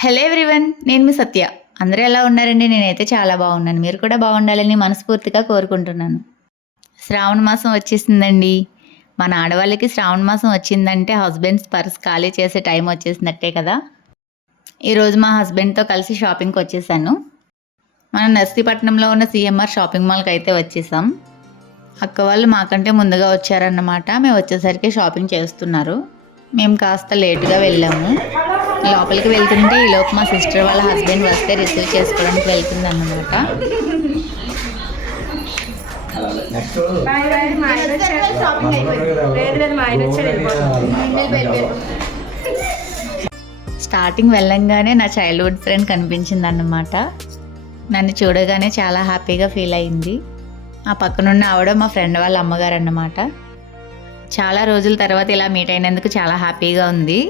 Hello everyone నేను మీ సత్య. అందరూ ఎలా ఉన్నారండి? నేనైతే చాలా బాగున్నాను. మీరు కూడా బాగుండాలని మనస్ఫూర్తిగా కోరుకుంటున్నాను. శ్రావణ మాసం వచ్చేసిందండి. మన ఆడవాళ్ళకి శ్రావణ మాసం వచ్చిందంటే హస్బెండ్స్ పర్స్ ఖాళీ చేసే టైం వచ్చేసినట్టే కదా. ఈరోజు మా హస్బెండ్తో కలిసి షాపింగ్కి వచ్చేసాను. మనం నర్సీపట్నంలో ఉన్న సిఎంఆర్ షాపింగ్ మాల్కి అయితే వచ్చేసాం. అక్క వాళ్ళు మాకంటే ముందుగా వచ్చారన్నమాట. మేము వచ్చేసరికి షాపింగ్ చేస్తున్నారు. మేము కాస్త లేటుగా వెళ్ళాము. లోపలికి వెళ్తుంటే ఈ లోపు మా సిస్టర్ వాళ్ళ హస్బెండ్ వస్తే రిసీవ్ చేసుకోవడానికి వెళ్తుంది అన్నమాట స్టార్టింగ్ వెళ్ళంగానే నా చైల్డ్హుడ్ ఫ్రెండ్ కనిపించింది అన్నమాట నన్ను చూడగానే చాలా హ్యాపీగా ఫీల్ అయింది. ఆ పక్కనున్న ఆవిడ మా ఫ్రెండ్ వాళ్ళ అమ్మగారు అన్నమాట చాలా రోజుల తర్వాత ఇలా మీట్ అయినందుకు చాలా హ్యాపీగా ఉంది.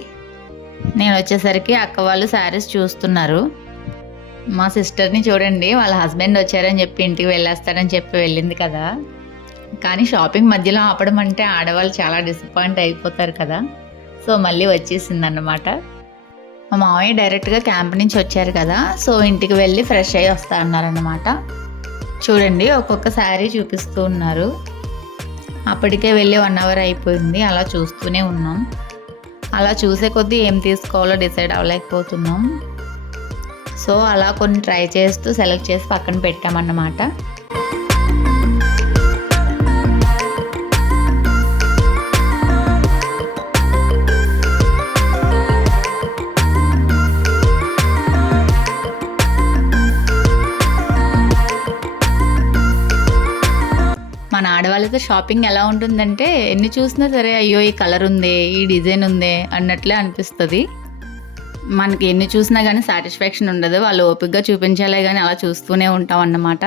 నేను వచ్చేసరికి అక్క వాళ్ళు శారీస్ చూస్తున్నారు. మా సిస్టర్ని చూడండి వాళ్ళ హస్బెండ్ వచ్చారని చెప్పి ఇంటికి వెళ్ళేస్తారని చెప్పి వెళ్ళింది కదా. కానీ షాపింగ్ మధ్యలో ఆపడం అంటే ఆడవాళ్ళు చాలా డిసప్పాయింట్ అయిపోతారు కదా. సో మళ్ళీ వచ్చేసింది అన్నమాట మా మామయ్య డైరెక్ట్గా క్యాంప్ నుంచి వచ్చారు కదా. సో ఇంటికి వెళ్ళి ఫ్రెష్ అయ్యి వస్తా అన్నారన్నమాట. చూడండి ఒక్కొక్క శారీ చూపిస్తూ ఉన్నారు. అప్పటికే వెళ్ళి వన్ అవర్ అయిపోయింది అలా చూస్తూనే ఉన్నాం. అలా చూసే కొద్దీ ఏం తీసుకోవాలో డిసైడ్ అవ్వలేకపోతున్నాం. సో అలా కొన్ని ట్రై చేస్తూ సెలెక్ట్ చేసి పక్కన పెట్టామన్నమాట. వాళ్ళతో షాపింగ్ ఎలా ఉంటుందంటే ఎన్ని చూసినా సరే అయ్యో ఈ కలర్ ఉంది ఈ డిజైన్ ఉంది అన్నట్లే అనిపిస్తుంది. మనకి ఎన్ని చూసినా కానీ సాటిస్ఫాక్షన్ ఉండదు. వాళ్ళు ఓపికగా చూపించాలే కానీ అలా చూస్తూనే ఉంటాం అన్నమాట.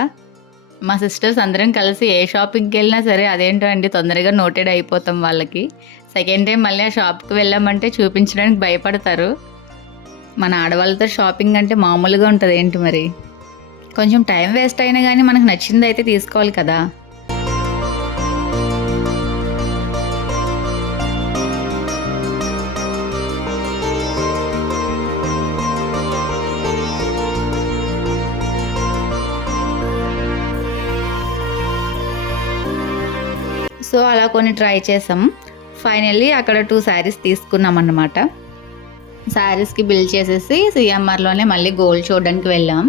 మా సిస్టర్స్ అందరం కలిసి ఏ షాపింగ్కి వెళ్ళినా సరే అదేంటో అండి తొందరగా నోటెడ్ అయిపోతాం వాళ్ళకి. సెకండ్ టైం మళ్ళీ ఆ షాప్కి వెళ్ళామంటే చూపించడానికి భయపడతారు. మన ఆడవాళ్ళతో షాపింగ్ అంటే మామూలుగా ఉంటుంది ఏంటి మరి? కొంచెం టైం వేస్ట్ అయినా కానీ మనకు నచ్చింది అయితే తీసుకోవాలి కదా. సో అలా కొన్ని ట్రై చేసాం. ఫైనల్లీ అక్కడ టూ శారీస్ తీసుకున్నాం అన్నమాట. శారీస్కి బిల్ చేసేసి సిఎంఆర్లోనే మళ్ళీ గోల్డ్ చూడడానికి వెళ్ళాం.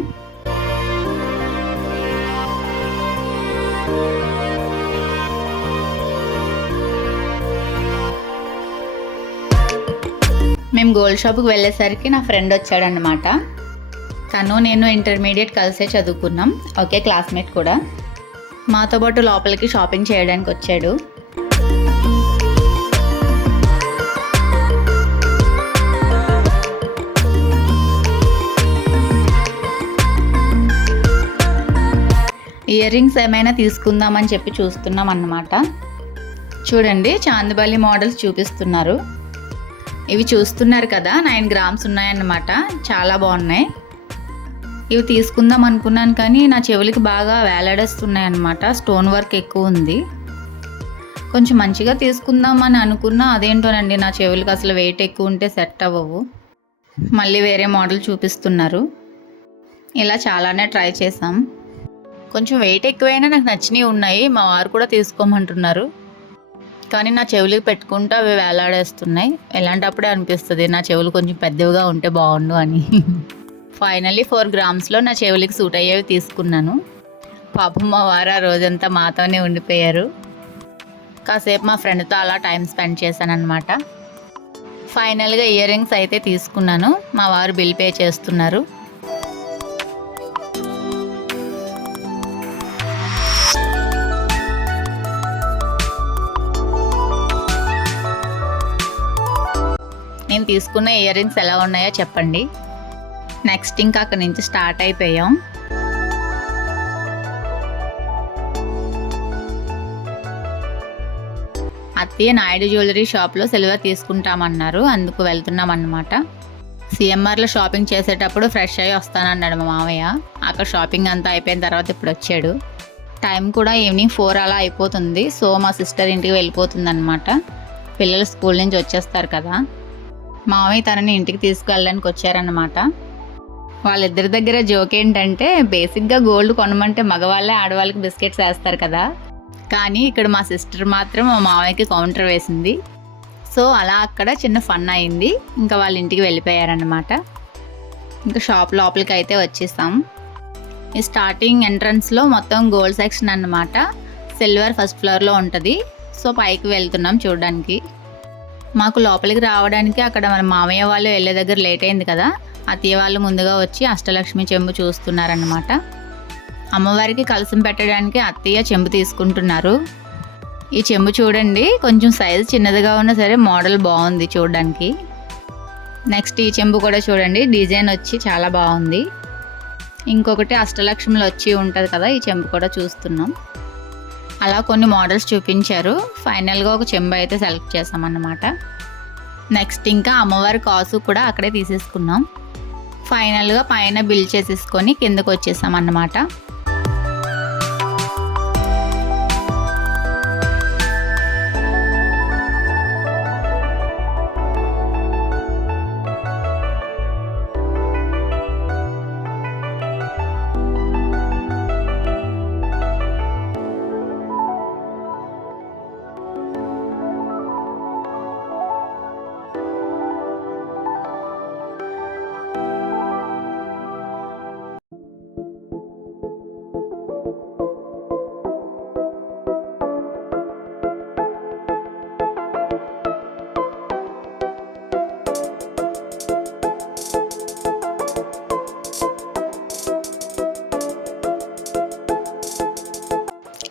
మేము గోల్డ్ షాప్కి వెళ్ళేసరికి నా ఫ్రెండ్ వచ్చాడనమాట తను నేను ఇంటర్మీడియట్ కలిసే చదువుకున్నాం. ఒకే క్లాస్మేట్ కూడా. మాతో పాటు లోపలికి షాపింగ్ చేయడానికి వచ్చాడు. ఇయర్ రింగ్స్ ఏమైనా తీసుకుందామని చెప్పి చూస్తున్నాం అన్నమాట. చూడండి చాందిబల్లి మోడల్స్ చూపిస్తున్నారు. ఇవి చూస్తున్నారు కదా నైన్ గ్రామ్స్ ఉన్నాయన్నమాట. చాలా బాగున్నాయి. ఇవి తీసుకుందాం అనుకున్నాను కానీ నా చెవులకి బాగా వేలాడేస్తున్నాయి అన్నమాట. స్టోన్ వర్క్ ఎక్కువ ఉంది. కొంచెం మంచిగా తీసుకుందాం అని అనుకున్నా అదేంటోనండి నా చెవులకి అసలు వెయిట్ ఎక్కువ ఉంటే సెట్ అవ్వవు. మళ్ళీ వేరే మోడల్ చూపిస్తున్నారు. ఇలా చాలానే ట్రై చేసాం కొంచెం వెయిట్ ఎక్కువైనా నాకు నచ్చినవి ఉన్నాయి మా వారు కూడా తీసుకోమంటున్నారు. కానీ నా చెవులకి పెట్టుకుంటూ అవి వేలాడేస్తున్నాయి. ఎలాంటప్పుడే అనిపిస్తుంది నా చెవులు కొంచెం పెద్దవిగా ఉంటే బాగుండు అని. ఫైనల్లీ ఫోర్ గ్రామ్స్లో నా చెవులకి సూట్ అయ్యేవి తీసుకున్నాను. పాపం మా వారు ఆ రోజంతా మాతోనే ఉండిపోయారు. కాసేపు మా ఫ్రెండ్తో అలా టైం స్పెండ్ చేశాను అనమాట ఫైనల్గా ఇయర్ రింగ్స్ అయితే తీసుకున్నాను. మా వారు బిల్ పే చేస్తున్నారు. నేను తీసుకున్న ఇయర్ రింగ్స్ ఎలా ఉన్నాయో చెప్పండి. నెక్స్ట్ ఇంకా అక్కడి నుంచి స్టార్ట్ అయిపోయాం. అత్తయ్య నాయుడు జ్యువెలరీ షాప్లో సిల్వర్ తీసుకుంటామన్నారు అందుకు వెళ్తున్నాం అన్నమాట సిఎంఆర్లో షాపింగ్ చేసేటప్పుడు ఫ్రెష్ అయ్యి వస్తానన్నాడు మా మామయ్య. అక్కడ షాపింగ్ అంతా అయిపోయిన తర్వాత ఇప్పుడు వచ్చాడు. టైం కూడా ఈవినింగ్ ఫోర్ అలా అయిపోతుంది. సో మా సిస్టర్ ఇంటికి వెళ్ళిపోతుంది అనమాట పిల్లలు స్కూల్ నుంచి వచ్చేస్తారు కదా. మామయ్య తనని ఇంటికి తీసుకెళ్ళడానికి వచ్చారన్నమాట. వాళ్ళిద్దరి దగ్గర జోక్ ఏంటంటే బేసిక్గా గోల్డ్ కొనమంటే మగవాళ్ళే ఆడవాళ్ళకి బిస్కెట్స్ వేస్తారు కదా. కానీ ఇక్కడ మా సిస్టర్ మాత్రం మా మామయ్యకి కౌంటర్ వేసింది. సో అలా అక్కడ చిన్న ఫన్ అయింది. ఇంకా వాళ్ళ ఇంటికి వెళ్ళిపోయారన్నమాట. ఇంకా షాప్ లోపలికి అయితే వచ్చేసాం. ఈ స్టార్టింగ్ ఎంట్రన్స్లో మొత్తం గోల్డ్ సెక్షన్ అన్నమాట. సిల్వర్ ఫస్ట్ ఫ్లోర్లో ఉంటుంది. సో పైకి వెళ్తున్నాం చూడడానికి. మాకు లోపలికి రావడానికి అక్కడ మన మామయ్య వాళ్ళు వెళ్ళే దగ్గర లేట్ అయింది కదా. అత్తయ్య వాళ్ళు ముందుగా వచ్చి అష్టలక్ష్మి చెంబు చూస్తున్నారన్నమాట. అమ్మవారికి కలసం పెట్టడానికి అత్తయ్య చెంబు తీసుకుంటున్నారు. ఈ చెంబు చూడండి కొంచెం సైజు చిన్నదిగా ఉన్నా సరే మోడల్ బాగుంది చూడడానికి. నెక్స్ట్ ఈ చెంబు కూడా చూడండి డిజైన్ వచ్చి చాలా బాగుంది. ఇంకొకటి అష్టలక్ష్మిలో వచ్చి ఉంటుంది కదా ఈ చెంబు కూడా చూస్తున్నాం. అలా కొన్ని మోడల్స్ చూపించారు. ఫైనల్గా ఒక చెంబు అయితే సెలెక్ట్ చేసామన్నమాట నెక్స్ట్ ఇంకా అమ్మవారి కాసు కూడా అక్కడే తీసేసుకున్నాం. ఫైనల్గా పైన బిల్ చేసేసుకొని కిందకు వచ్చేసాం అన్నమాట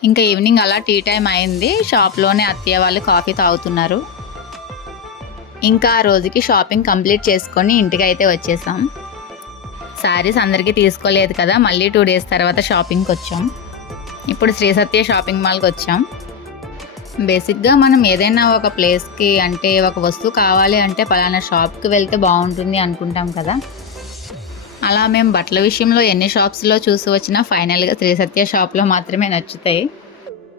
ఇంకా ఈవినింగ్ అలా టీ టైం అయింది. షాప్లోనే అత్తయ్య వాళ్ళు కాఫీ తాగుతున్నారు. ఇంకా ఆ రోజుకి షాపింగ్ కంప్లీట్ చేసుకొని ఇంటికి అయితే వచ్చేసాం. శారీస్ అందరికీ తీసుకోలేదు కదా మళ్ళీ టూ డేస్ తర్వాత షాపింగ్కి వచ్చాం. ఇప్పుడు శ్రీ సత్య షాపింగ్ మాల్కి వచ్చాం. బేసిక్గా మనం ఏదైనా ఒక ప్లేస్కి అంటే ఒక వస్తువు కావాలి అంటే పలానా షాప్కి వెళ్తే బాగుంటుంది అనుకుంటాం కదా. అలా మేము బట్టల విషయంలో ఎన్ని షాప్స్లో చూసి వచ్చినా ఫైనల్గా శ్రీ సత్య షాప్లో మాత్రమే నచ్చుతాయి.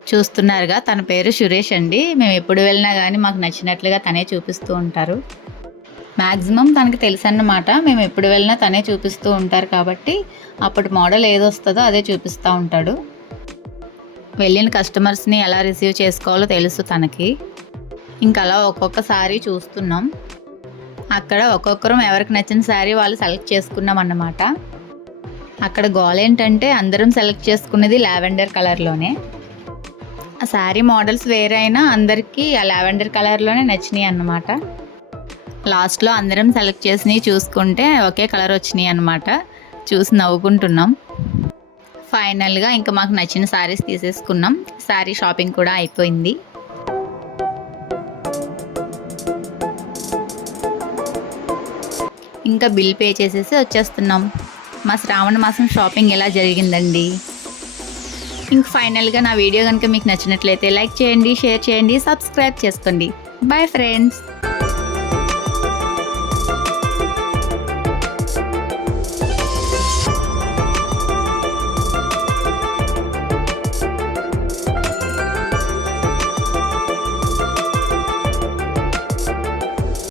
చూస్తున్నారుగా తన పేరు సురేష్ అండి. మేము ఎప్పుడు వెళ్ళినా కానీ మాకు నచ్చినట్లుగా తనే చూపిస్తూ ఉంటారు. మ్యాక్సిమం తనకి తెలుసు అన్నమాట మేము ఎప్పుడు వెళ్ళినా తనే చూపిస్తూ ఉంటారు కాబట్టి అప్పటి మోడల్ ఏది వస్తుందో అదే చూపిస్తూ ఉంటాడు. వెళ్ళిన కస్టమర్స్ని ఎలా రిసీవ్ చేసుకోవాలో తెలుసు తనకి. ఇంకా అలా ఒక్కొక్కసారి చూస్తున్నాం. అక్కడ ఒక్కొక్కరం ఎవరికి నచ్చిన శారీ వాళ్ళు సెలెక్ట్ చేసుకున్నాం అన్నమాట అక్కడ గోల్ ఏంటంటే అందరం సెలెక్ట్ చేసుకున్నది లావెండర్ కలర్లోనే. ఆ శారీ మోడల్స్ వేరే అయినా అందరికీ ఆ లావెండర్ కలర్లోనే నచ్చినాయి అన్నమాట. లాస్ట్లో అందరం సెలెక్ట్ చేసినవి చూసుకుంటే ఒకే కలర్ వచ్చినాయి అన్నమాట. చూసి నవ్వుకుంటున్నాం. ఫైనల్గా ఇంకా మాకు నచ్చిన శారీస్ తీసేసుకున్నాం. శారీ షాపింగ్ కూడా అయిపోయింది. ఇంకా బిల్ పే చేసేసి వచ్చేస్తున్నాం. మా శ్రావణ మాసం షాపింగ్ ఎలా జరిగిందండి? ఇంక ఫైనల్గా నా వీడియో కనుక మీకు నచ్చినట్లయితే లైక్ చేయండి షేర్ చేయండి సబ్స్క్రైబ్ చేసుకోండి. Bye friends.